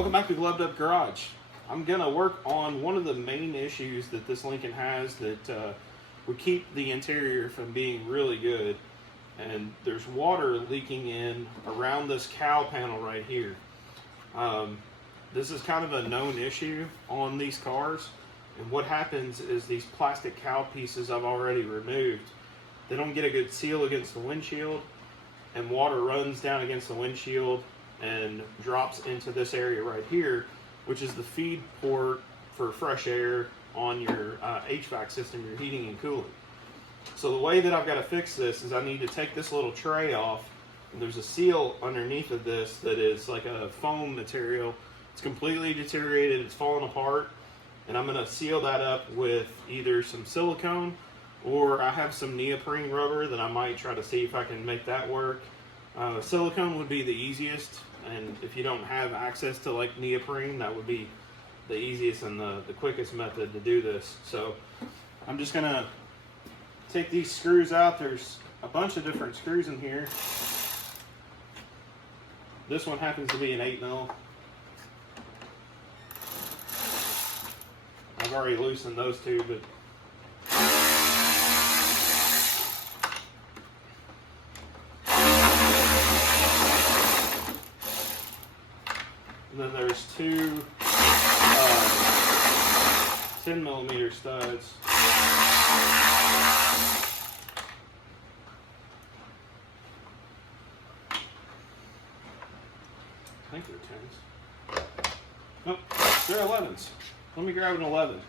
Welcome back to Gloved Up Garage. I'm going to work on one of the main issues that this Lincoln has that would keep the interior from being really good. And there's water leaking in around this cowl panel right here. This is kind of a known issue on these cars. And what happens is these plastic cowl pieces I've already removed, they don't get a good seal against the windshield, and water runs down against the windshield and drops into this area right here, which is the feed port for fresh air on your HVAC system, your heating and cooling. So the way that I've got to fix this is I need to take this little tray off, and there's a seal underneath of this that is like a foam material. It's completely deteriorated, it's falling apart, and I'm going to seal that up with either some silicone, or I have some neoprene rubber that I might try to see if I can make that work. Silicone would be the easiest, and if you don't have access to like neoprene, that would be the easiest and the quickest method to do this. So I'm just going to take these screws out. There's a bunch of different screws in here. This one happens to be an 8mm. I've already loosened those two, but and then there's two 10mm studs. I think they're 10s. Nope, they're 11s. Let me grab an 11.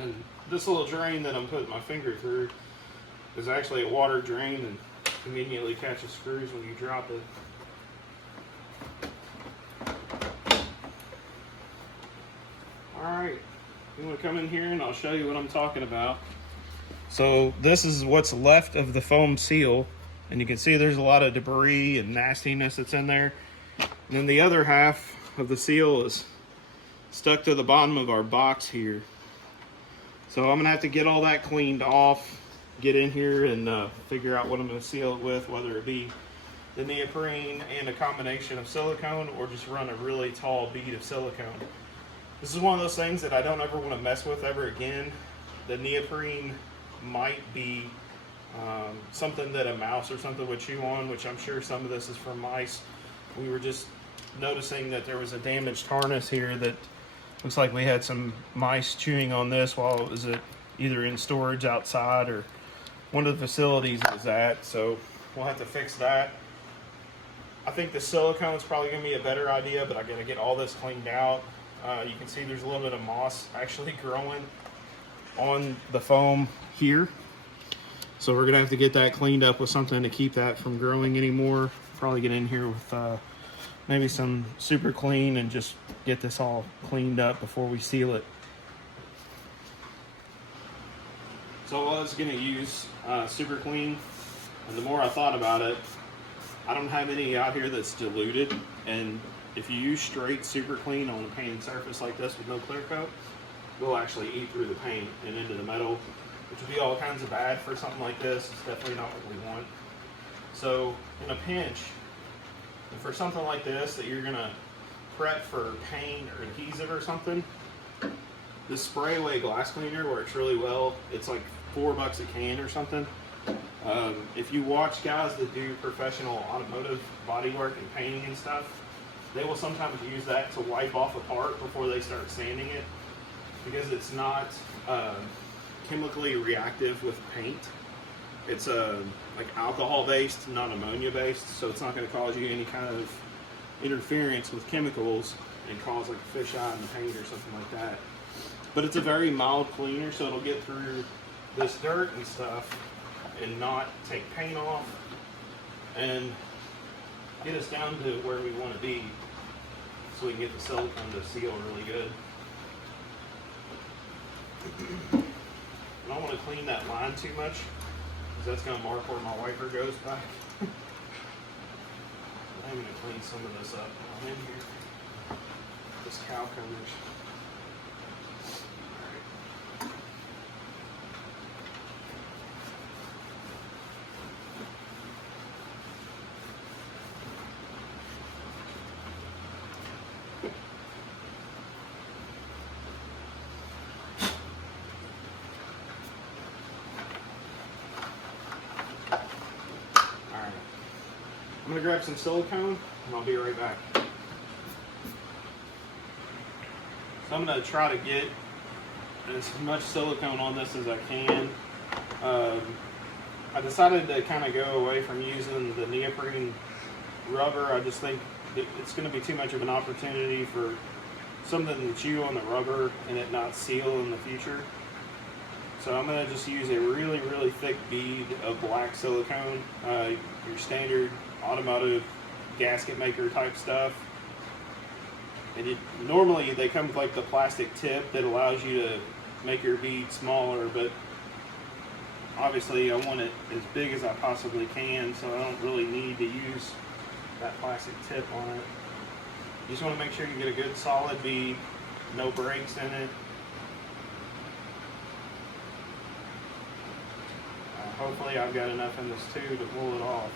And this little drain that I'm putting my finger through is actually a water drain and conveniently catches screws when you drop it. Alright, I'm going to come in here and I'll show you what I'm talking about. So this is what's left of the foam seal, and you can see there's a lot of debris and nastiness that's in there. And then the other half of the seal is stuck to the bottom of our box here. So I'm gonna have to get all that cleaned off, get in here and figure out what I'm gonna seal it with, whether it be the neoprene and a combination of silicone, or just run a really tall bead of silicone. This is one of those things that I don't ever want to mess with ever again. The neoprene might be something that a mouse or something would chew on, which I'm sure some of this is from mice. We were just noticing that there was a damaged harness here that looks like we had some mice chewing on this while it was either in storage outside or one of the facilities it was at. So we'll have to fix that. I think the silicone is probably going to be a better idea, but I got to get all this cleaned out. You can see there's a little bit of moss actually growing on the foam here. So we're going to have to get that cleaned up with something to keep that from growing anymore. Probably get in here with maybe some super clean and just get this all cleaned up before we seal it. So I was going to use super clean, and the more I thought about it, I don't have any out here that's diluted, and if you use straight super clean on a painted surface like this with no clear coat, it will actually eat through the paint and into the metal, which would be all kinds of bad for something like this. It's definitely not what we want. So in a pinch, and for something like this that you're gonna prep for paint or adhesive or something, this spray away glass cleaner works really well. It's like $4 a can or something. If you watch guys that do professional automotive body work and painting and stuff, they will sometimes use that to wipe off a part before they start sanding it, because it's not chemically reactive with paint. It's like alcohol based, not ammonia based, so it's not going to cause you any kind of interference with chemicals and cause like a fisheye in the paint or something like that. But it's a very mild cleaner, so it'll get through this dirt and stuff and not take paint off and get us down to where we want to be, so we can get the silicone to seal really good. I don't want to clean that line too much, because that's going to mark where my wiper goes back. I'm going to clean some of this up while I'm in here. This cow coverage. I'm going to grab some silicone and I'll be right back. So I'm going to try to get as much silicone on this as I can. I decided to kind of go away from using the neoprene rubber. I just think it's going to be too much of an opportunity for something to chew on the rubber and it not seal in the future. So I'm going to just use a really, really thick bead of black silicone, your standard automotive gasket maker type stuff. And normally they come with like the plastic tip that allows you to make your bead smaller, but obviously I want it as big as I possibly can, so I don't really need to use that plastic tip on it. You just want to make sure you get a good solid bead, no breaks in it. Hopefully I've got enough in this too to pull it off.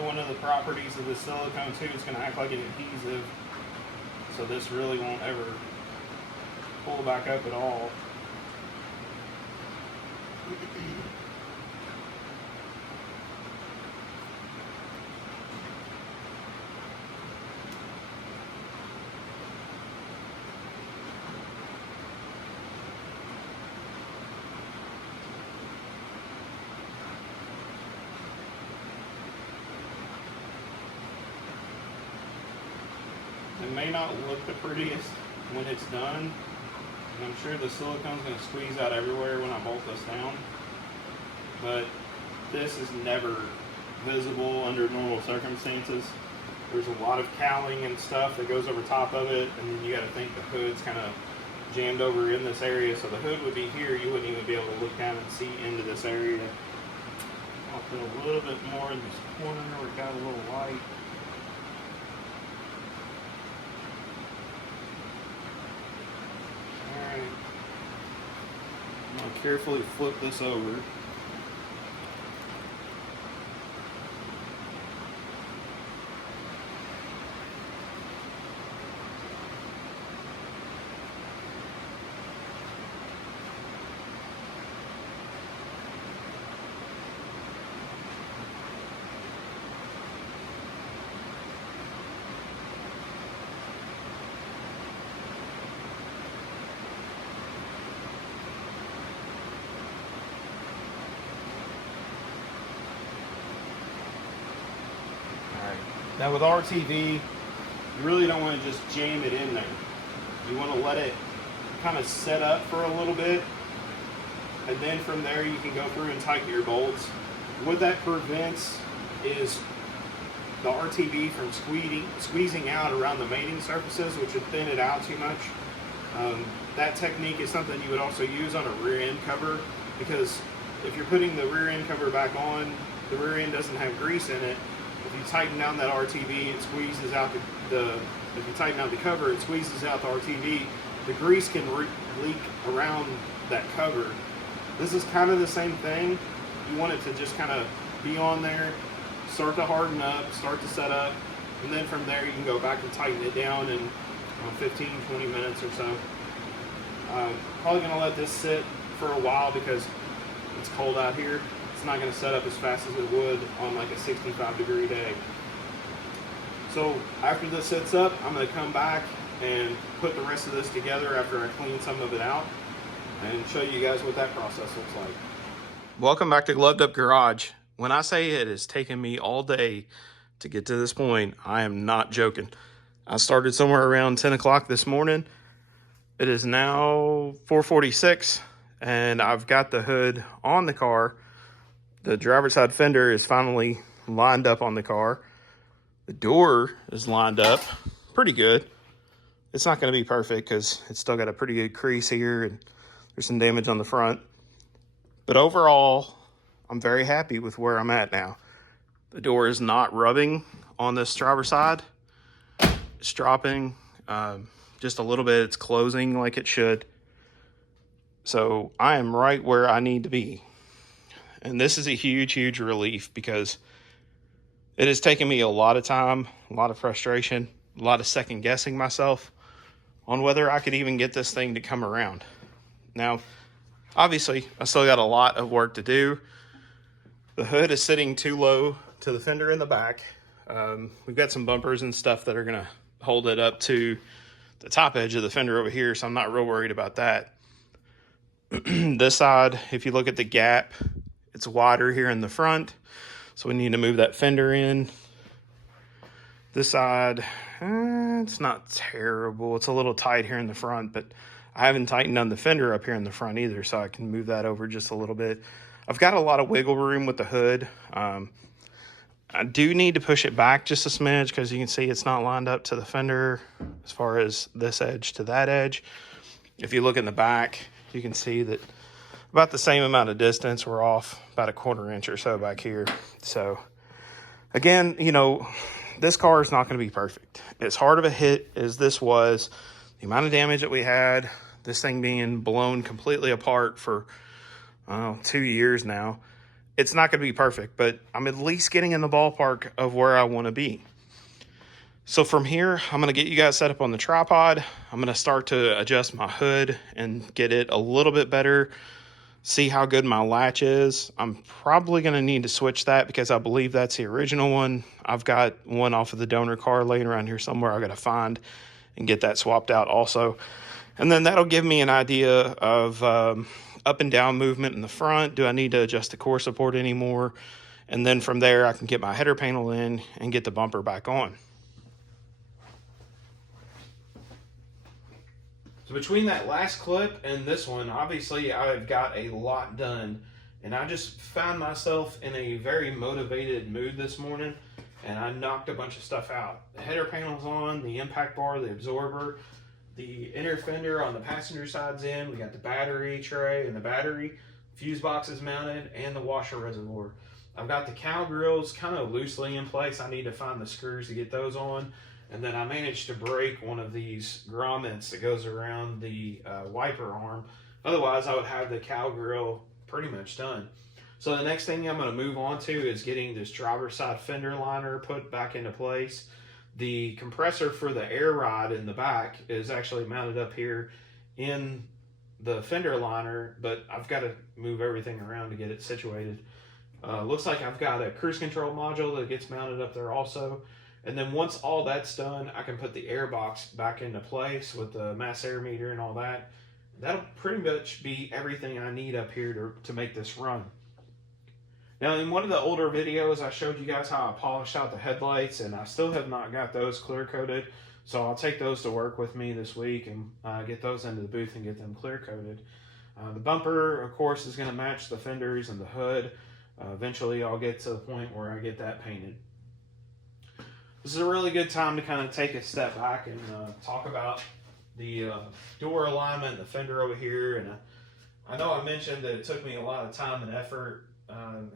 One of the properties of the silicone too, it's going to act like an adhesive, so this really won't ever pull back up at all. It may not look the prettiest when it's done, and I'm sure the silicone's going to squeeze out everywhere when I bolt this down, but this is never visible under normal circumstances. There's a lot of cowling and stuff that goes over top of it, and then you got to think the hood's kind of jammed over in this area, so the hood would be here. You wouldn't even be able to look down and see into this area. I'll put a little bit more in this corner where it got a little light. I'm going to carefully flip this over. Now with RTV, you really don't want to just jam it in there. You want to let it kind of set up for a little bit, and then from there you can go through and tighten your bolts. What that prevents is the RTV from squeezing out around the mating surfaces, which would thin it out too much. That technique is something you would also use on a rear end cover, because if you're putting the rear end cover back on, the rear end doesn't have grease in it. If you tighten down that RTV, it squeezes out if you tighten down the cover, it squeezes out the RTV. The grease can leak around that cover. This is kind of the same thing. You want it to just kind of be on there, start to harden up, start to set up, and then from there you can go back and tighten it down in 15, 20 minutes or so. Probably going to let this sit for a while because it's cold out here. It's not going to set up as fast as it would on like a 65-degree day. So after this sets up, I'm going to come back and put the rest of this together after I clean some of it out and show you guys what that process looks like. Welcome back to Gloved Up Garage. When I say it has taken me all day to get to this point, I am not joking. I started somewhere around 10 o'clock this morning. It is now 4:46, and I've got the hood on the car. The driver's side fender is finally lined up on the car. The door is lined up pretty good. It's not going to be perfect because it's still got a pretty good crease here, and there's some damage on the front. But overall, I'm very happy with where I'm at now. The door is not rubbing on this driver's side. It's dropping just a little bit. It's closing like it should. So I am right where I need to be. And this is a huge, huge relief because it has taken me a lot of time, a lot of frustration, a lot of second guessing myself on whether I could even get this thing to come around. Now, obviously, I still got a lot of work to do. The hood is sitting too low to the fender in the back. We've got some bumpers and stuff that are going to hold it up to the top edge of the fender over here, so I'm not real worried about that. This side, if you look at the gap, it's wider here in the front, so we need to move that fender in. This side, it's not terrible. It's a little tight here in the front, but I haven't tightened on the fender up here in the front either, so I can move that over just a little bit. I've got a lot of wiggle room with the hood. I do need to push it back just a smidge because you can see it's not lined up to the fender as far as this edge to that edge. If you look in the back, you can see that about the same amount of distance. We're off about a 1/4 inch or so back here. So again, you know, this car is not going to be perfect. As hard of a hit as this was, the amount of damage that we had, this thing being blown completely apart for 2 years now, it's not going to be perfect, but I'm at least getting in the ballpark of where I want to be. So from here, I'm going to get you guys set up on the tripod. I'm going to start to adjust my hood and get it a little bit better, see how good my latch is. I'm probably going to need to switch that because I believe that's the original one. I've got one off of the donor car laying around here somewhere. I got to find and get that swapped out also. And then that'll give me an idea of up and down movement in the front. Do I need to adjust the core support anymore? And then from there, I can get my header panel in and get the bumper back on. So between that last clip and this one, obviously I've got a lot done. And I just found myself in a very motivated mood this morning, and I knocked a bunch of stuff out. The header panel's on, the impact bar, the absorber, the inner fender on the passenger side's in. We got the battery tray and the battery, fuse boxes mounted, and the washer reservoir. I've got the cowl grills kind of loosely in place. I need to find the screws to get those on. And then I managed to break one of these grommets that goes around the wiper arm. Otherwise, I would have the cowl grill pretty much done. So the next thing I'm going to move on to is getting this driver's side fender liner put back into place. The compressor for the air ride in the back is actually mounted up here in the fender liner, but I've got to move everything around to get it situated. Looks like I've got a cruise control module that gets mounted up there also. And then once all that's done, I can put the air box back into place with the mass air meter and all that. That'll pretty much be everything I need up here to make this run. Now, in one of the older videos, I showed you guys how I polished out the headlights, and I still have not got those clear coated. So I'll take those to work with me this week and get those into the booth and get them clear coated. The bumper, of course, is going to match the fenders and the hood. Eventually, I'll get to the point where I get that painted. This is a really good time to kind of take a step back and talk about the door alignment, the fender over here. And I know I mentioned that it took me a lot of time and effort,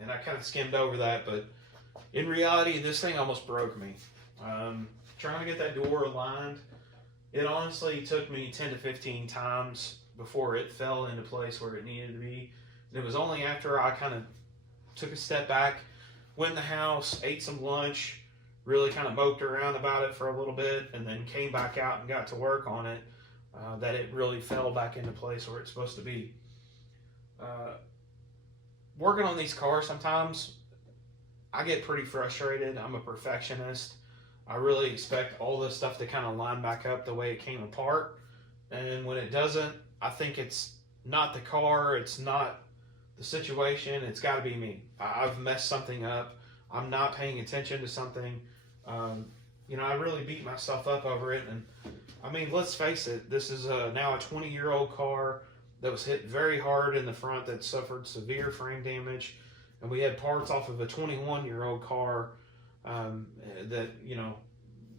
and I kind of skimmed over that, but in reality, this thing almost broke me. Trying to get that door aligned, it honestly took me 10 to 15 times before it fell into place where it needed to be. And it was only after I kind of took a step back, went in the house, ate some lunch, really kind of moped around about it for a little bit, and then came back out and got to work on it, that it really fell back into place where it's supposed to be. Working on these cars, sometimes I get pretty frustrated. I'm a perfectionist. I really expect all this stuff to kind of line back up the way it came apart. And when it doesn't, I think it's not the car, it's not the situation, it's got to be me. I've messed something up. I'm not paying attention to something. You know, I really beat myself up over it. And I mean, let's face it, this is now a 20-year-old car that was hit very hard in the front, that suffered severe frame damage. And we had parts off of a 21-year-old car that, you know,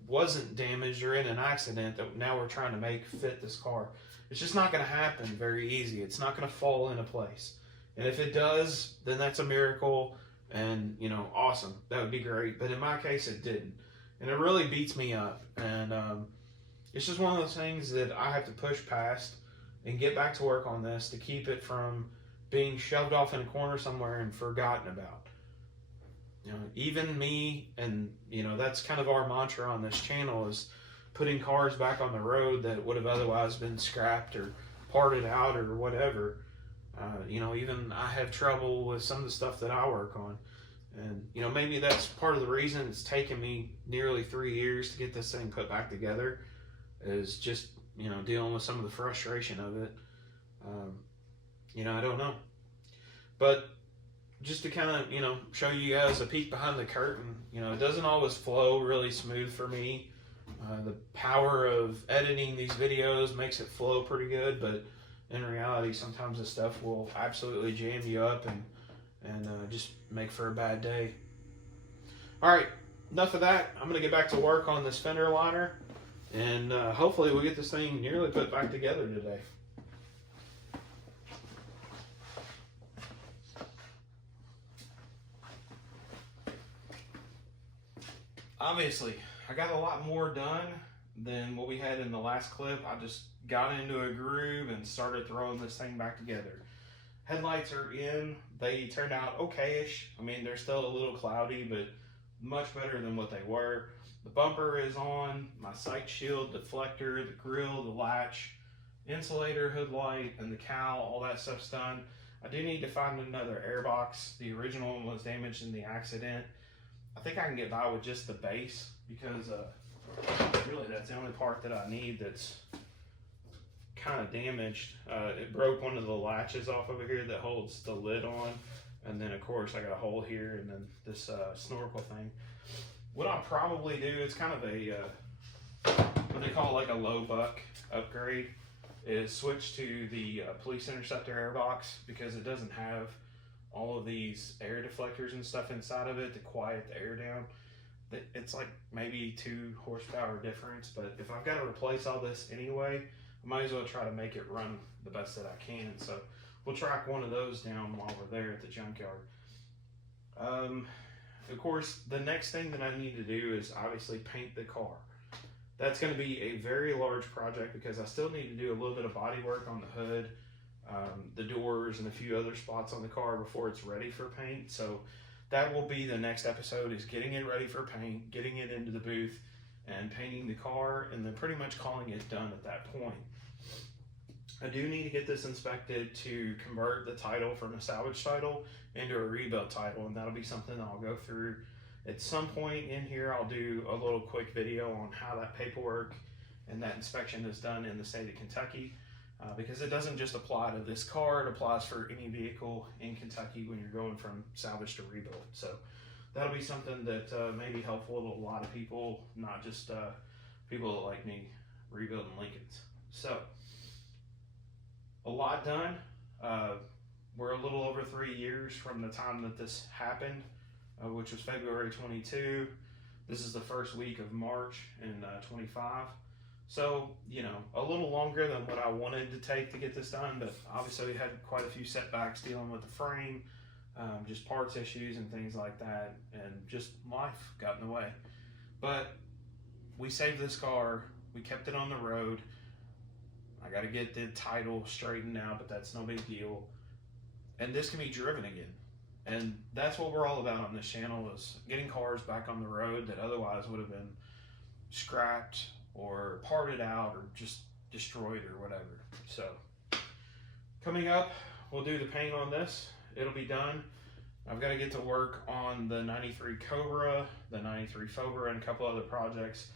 wasn't damaged or in an accident that now we're trying to make fit this car. It's just not going to happen very easy. It's not going to fall into place. And if it does, then that's a miracle and, you know, awesome. That would be great. But in my case, it didn't. And it really beats me up. And it's just one of those things that I have to push past and get back to work on this to keep it from being shoved off in a corner somewhere and forgotten about. You know, even me, and, you know, that's kind of our mantra on this channel, is putting cars back on the road that would have otherwise been scrapped or parted out or whatever. You know, even I have trouble with some of the stuff that I work on. And, you know, maybe that's part of the reason it's taken me nearly 3 years to get this thing put back together, is just, you know, dealing with some of the frustration of it. You know, I don't know. But just to kind of, you know, show you guys a peek behind the curtain, you know, it doesn't always flow really smooth for me. The power of editing these videos makes it flow pretty good, but in reality, sometimes this stuff will absolutely jam you up and just make for a bad day. All right, enough of that. I'm going to get back to work on this fender liner, and hopefully we'll get this thing nearly put back together today. Obviously, I got a lot more done than what we had in the last clip. I just got into a groove and started throwing this thing back together. Headlights are in. They turned out okay-ish. I mean, they're still a little cloudy, but much better than what they were. The bumper is on, my sight shield, deflector, the grill, the latch, insulator, hood light, and the cowl, all that stuff's done. I do need to find another airbox. The original one was damaged in the accident. I think I can get by with just the base, because really that's the only part that I need that's kind of damaged. It broke one of the latches off over here that holds the lid on, and then of course I got a hole here, and then this snorkel thing. What I'll probably do, it's kind of a what they call like a low buck upgrade, is switch to the police interceptor airbox, because it doesn't have all of these air deflectors and stuff inside of it to quiet the air down. It's like maybe 2 horsepower difference, but if I've got to replace all this anyway, I might as well try to make it run the best that I can. So we'll track one of those down while we're there at the junkyard. Of course, the next thing that I need to do is obviously paint the car. That's going to be a very large project, because I still need to do a little bit of body work on the hood, the doors, and a few other spots on the car before it's ready for paint. So that will be the next episode, is getting it ready for paint, getting it into the booth, and painting the car, and then pretty much calling it done at that point. I do need to get this inspected to convert the title from a salvage title into a rebuild title, and that'll be something I'll go through at some point in here. I'll do a little quick video on how that paperwork and that inspection is done in the state of Kentucky. Because it doesn't just apply to this car, it applies for any vehicle in Kentucky when you're going from salvage to rebuild. So that'll be something that may be helpful to a lot of people, not just people that like me rebuilding Lincolns. So a lot done. We're a little over 3 years from the time that this happened, which was February 22. This is the first week of March in 25. So, you know, a little longer than what I wanted to take to get this done, but obviously we had quite a few setbacks dealing with the frame, just parts issues and things like that, and just life got in the way. But we saved this car, we kept it on the road. I got to get the title straightened out, but that's no big deal. And this can be driven again. And that's what we're all about on this channel, is getting cars back on the road that otherwise would have been scrapped or parted out or just destroyed or whatever. So coming up, we'll do the paint on this. It'll be done. I've got to get to work on the 93 Cobra, the 93 Fobra, and a couple other projects.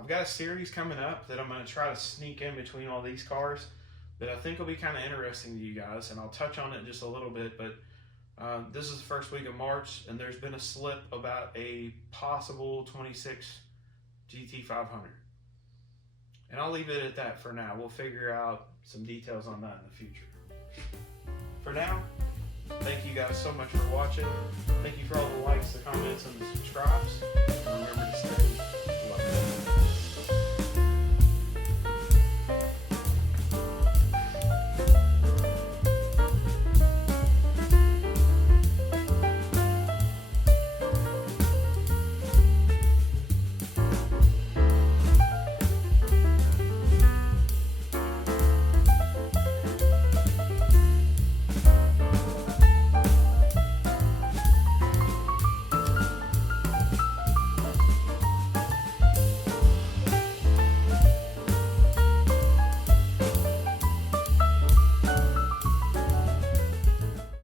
I've got a series coming up that I'm going to try to sneak in between all these cars. that I think will be kind of interesting to you guys, and I'll touch on it in just a little bit, but this is the first week of March, and there's been a slip about a possible 26 GT500. And I'll leave it at that for now. We'll figure out some details on that in the future. For now, thank you guys so much for watching. Thank you for all the likes, the comments, and the subscribes. And remember to stay loving.